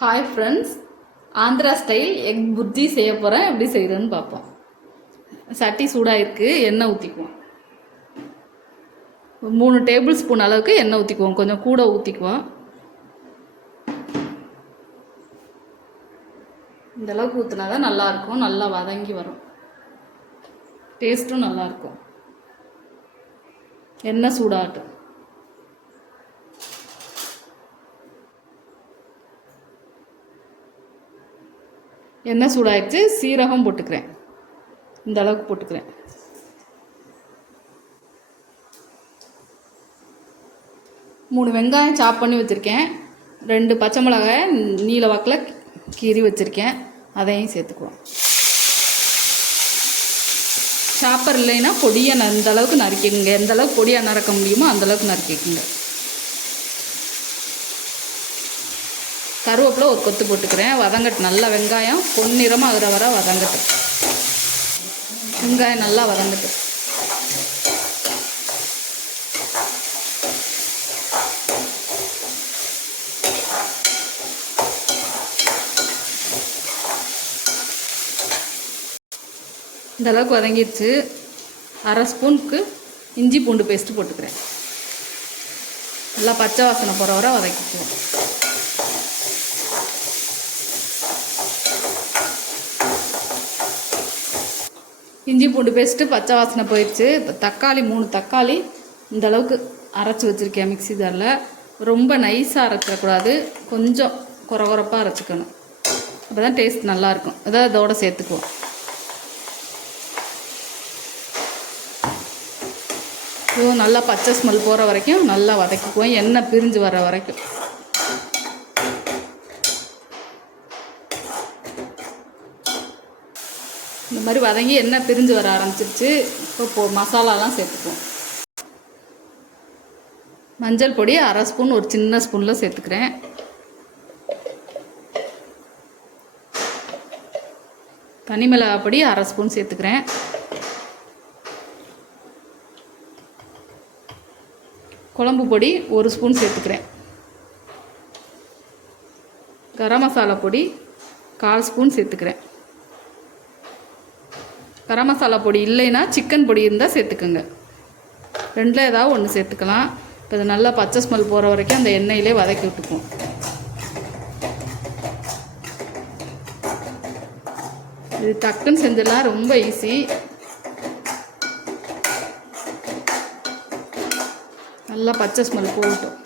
Hi friends Andhra style egg bhurji செய்ய போகிறேன் எப்படி செய்கிறேன்னு பார்ப்போம். சட்டி சூடாக இருக்குது எண்ணெய் ஊற்றிக்குவோம் மூணு டேபிள் ஸ்பூன் அளவுக்கு எண்ணெய் ஊற்றிக்குவோம் கொஞ்சம் கூட ஊற்றிக்குவோம் இந்த அளவுக்கு ஊற்றினா தான் நல்லாயிருக்கும் நல்லா வதங்கி வரும். டேஸ்ட்டும் நல்லாயிருக்கும் எண்ணெய் சூடாகட்டும். எண்ணெய் சூடாகிடுச்சு சீரகம் போட்டுக்கிறேன். இந்த அளவுக்கு போட்டுக்கிறேன். மூணு வெங்காயம் சாப் பண்ணி வச்சுருக்கேன். ரெண்டு பச்சை மிளகாய் நீல வாக்கில் கீறி வச்சுருக்கேன். அதையும் சேர்த்துக்குவோம். சாப்பர் இல்லைன்னா பொடியை ந- இந்த அளவுக்கு நறுக்கிக்கோங்க. எந்த அளவுக்கு பொடியாக நறுக்க முடியுமோ அந்த அளவுக்கு நறுக்கிக்கோங்க. கருவேப்பிலை ஒரு கொத்து போட்டுக்கிறேன். வதங்கட்டு நல்லா வெங்காயம் பொன்னிறமாக ஆகுற வர வதங்கட்டு. வெங்காயம் நல்லா வதங்கட்டு. இந்த அளவுக்கு வதங்கிடுச்சு. அரை ஸ்பூனுக்கு இஞ்சி பூண்டு பேஸ்ட்டு போட்டுக்கிறேன். நல்லா பச்சை வாசனை போகிற வர வதக்கிக்குவோம். இஞ்சி பூண்டு பேஸ்ட்டு பச்சை வாசனை போயிடுச்சு. இப்போ தக்காளி மூணு தக்காளி இந்த அளவுக்கு அரைச்சி வச்சுருக்கேன் மிக்ஸி ஜாரில் ரொம்ப நைஸாக அரைச்சிடக்கூடாது கொஞ்சம் குறை குறைப்பாக அரைச்சிக்கணும். அப்போ தான் டேஸ்ட் நல்லாயிருக்கும் அதான் இதோட சேர்த்துக்குவோம். இதுவும் நல்லா பச்சை ஸ்மெல் போகிற வரைக்கும் நல்லா வதக்கிக்குவோம். எண்ணெய் பிரிஞ்சு வர வரைக்கும். இது மாதிரி வதங்கி எண்ணெய் பிரிஞ்சு வர ஆரம்பிச்சிருச்சு. இப்போ மசாலாலாம் சேர்த்துக்குவோம். மஞ்சள் பொடி அரை ஸ்பூன் ஒரு சின்ன ஸ்பூனில் சேர்த்துக்கிறேன். தனி மிளகாய் பொடி அரை ஸ்பூன் சேர்த்துக்கிறேன். குழம்பு பொடி ஒரு ஸ்பூன் சேர்த்துக்கிறேன். கரம் மசாலா பொடி கால் ஸ்பூன் சேர்த்துக்கிறேன். கரம் மசாலா பொடி இல்லைன்னா சிக்கன் பொடி இருந்தால் சேர்த்துக்கோங்க. ரெண்டில் ஏதாவது ஒன்று சேர்த்துக்கலாம். இப்போ இது நல்லா பச்சை ஸ்மெல் போகிற வரைக்கும் அந்த எண்ணெயிலே வதக்கி விட்டுக்குவோம். இது டக்குன்னு செஞ்சிடலாம் ரொம்ப ஈஸி நல்லா பச்சை ஸ்மெல் போகட்டும்.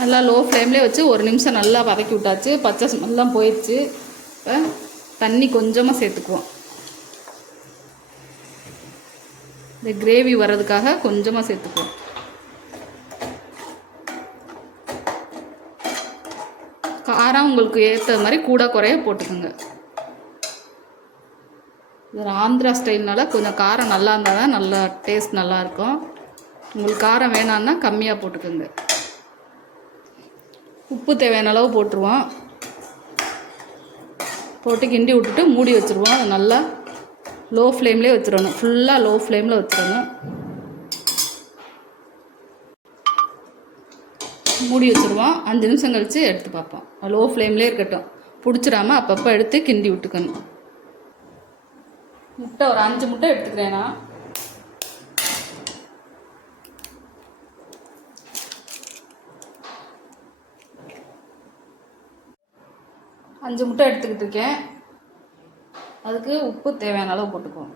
நல்லா லோ ஃப்ளேம்லேயே வச்சு ஒரு நிமிஷம் நல்லா வதக்கி விட்டாச்சு. பச்சை ஸ்மெல்லாம் போயிடுச்சு இப்போ தண்ணி கொஞ்சமாக சேர்த்துக்குவோம். இந்த கிரேவி வர்றதுக்காக கொஞ்சமாக சேர்த்துக்குவோம். காரம் உங்களுக்கு ஏற்ற மாதிரி கூட குறைய போட்டுக்கோங்க. இது ஆந்திரா ஸ்டைல்னால கொஞ்சம் காரம் நல்லா இருந்தால் தான் நல்லா டேஸ்ட் நல்லாயிருக்கும் உங்களுக்கு காரம் வேணான்னா கம்மியாக போட்டுக்கோங்க. உப்பு தேவையான அளவு போட்டுருவோம். போட்டு கிண்டி விட்டுட்டு மூடி வச்சுருவோம். அது நல்லா லோ ஃப்ளேம்லேயே வச்சிடணும் ஃபுல்லாக லோ ஃப்ளேமில் வச்சிடணும் மூடி வச்சுருவோம். அஞ்சு நிமிஷம் கழித்து எடுத்து பார்ப்போம். லோ ஃப்ளேம்லேயே இருக்கட்டும். பிடிச்சிடாம அப்பப்போ எடுத்து கிண்டி விட்டுக்கணும். முட்டை ஒரு அஞ்சு முட்டை எடுத்துக்கிறேன் நான். அஞ்சு முட்டை எடுத்துக்கிட்டு இருக்கேன். அதுக்கு உப்பு தேவையான அளவு போட்டுக்குவோம்.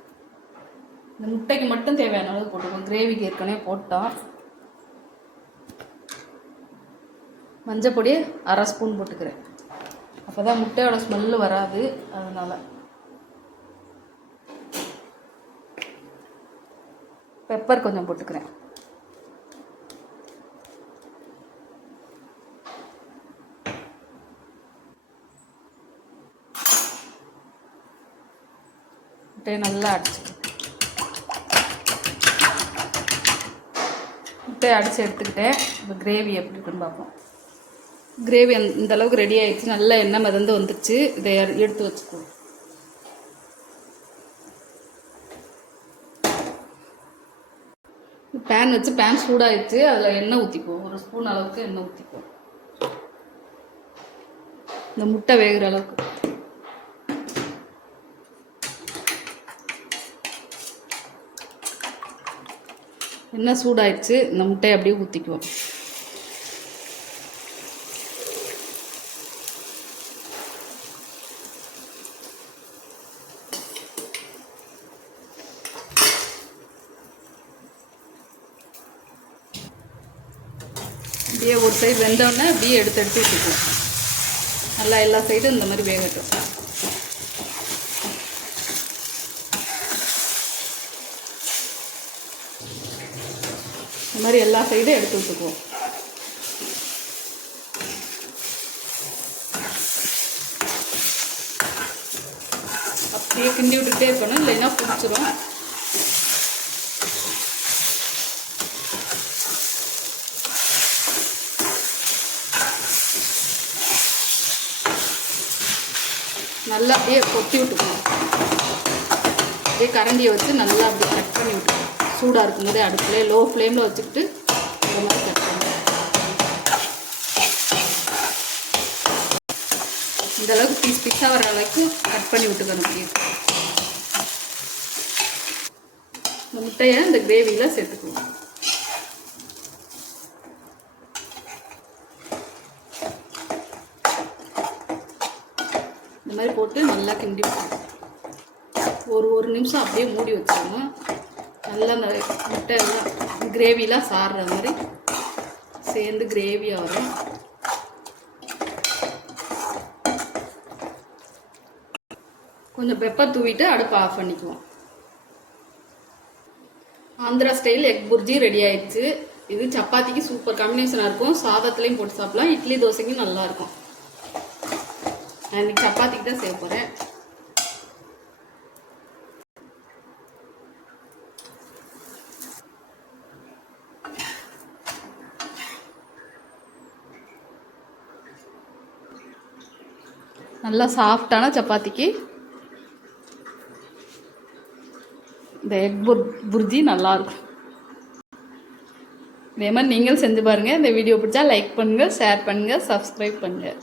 இந்த முட்டைக்கு மட்டும் தேவையான அளவு போட்டுக்குவோம். கிரேவிக்கு ஏற்கனவே போட்டோம். மஞ்சள் பொடி அரை ஸ்பூன் போட்டுக்கிறேன். அப்போ தான் முட்டையோட ஸ்மெல்லு வராது. அதனால். பெப்பர் கொஞ்சம் போட்டுக்கிறேன். முட்டையை நல்லா அடிச்சுக்கணும். முட்டையை அடித்து எடுத்துக்கிட்டேன். இப்போ கிரேவி எப்படி இருக்குன்னு பார்ப்போம். கிரேவி அந்த இந்த அளவுக்கு ரெடி ஆகிடுச்சு நல்லா எண்ணெய் மிதந்து வந்துருச்சு. இதை எடுத்து வச்சுக்குவோம். பேன் வச்சு பேன் சூடாயிடுச்சு. அதில் எண்ணெய் ஊற்றிக்குவோம் ஒரு ஸ்பூன் அளவுக்கு எண்ணெய் ஊற்றிக்குவோம் இந்த முட்டை வேகிற அளவுக்கு. என்ன சூடாயிடுச்சு இந்த முட்டையை அப்படியே ஊற்றிக்குவோம் அப்படியே ஒரு சைடு வெந்தோடனே அப்படியே எடுத்து எடுத்து வச்சுக்குவோம். நல்லா எல்லா சைடும் இந்த மாதிரி வேகட்டும். இந்த மாதிரி எல்லா சைடும் எடுத்து விட்டுக்குவோம் அப்படியே கிண்டி விட்டுட்டே இருக்கணும் இல்லைன்னா பிடிச்சிரும். நல்லா அப்படியே கொத்தி விட்டுக்கணும். அப்படியே கரண்டியை வச்சு நல்லா அப்படியே கட் பண்ணி விட்டுக்கணும். சூடாக இருக்கும்போதே அடுப்பில் லோ ஃப்ளேமில் வச்சுக்கிட்டு இந்த மாதிரி கட் பண்ணி. இந்தளவுக்கு பீஸ் பீஸாக வர அளவுக்கு கட் பண்ணி விட்டுக்கணும் இந்த முட்டையை இந்த கிரேவியில் சேர்த்துக்குவோம் இந்த மாதிரி போட்டு நல்லா கிண்டி ஒரு ஒரு நிமிஷம் அப்படியே மூடி வச்சிடணும். நல்லா நிறைய முட்டை எல்லாம் கிரேவிலாம் சாடுற மாதிரி சேர்ந்து கிரேவியாக வரும். கொஞ்சம் பெப்பர் தூவிட்டு அடுப்பை ஆஃப் பண்ணிக்குவோம். Andhra style egg bhurji ready ஆயிடுச்சு. இது சப்பாத்திக்கு சூப்பர் காம்பினேஷனாக இருக்கும். சாதத்துலேயும் போட்டு சாப்பிடலாம். இட்லி தோசைக்கும் நல்லாயிருக்கும் நான் இன்னைக்கு சப்பாத்திக்கு தான் செய்ய போகிறேன் நல்லா சாஃப்டான சப்பாத்திக்கு இந்த எக் புர் புர்ஜி நல்லாயிருக்கும் இதே மாதிரி நீங்களும் செஞ்சு பாருங்கள் இந்த வீடியோ பிடிச்சா லைக் பண்ணுங்கள் ஷேர் பண்ணுங்கள் சப்ஸ்கிரைப் பண்ணுங்கள்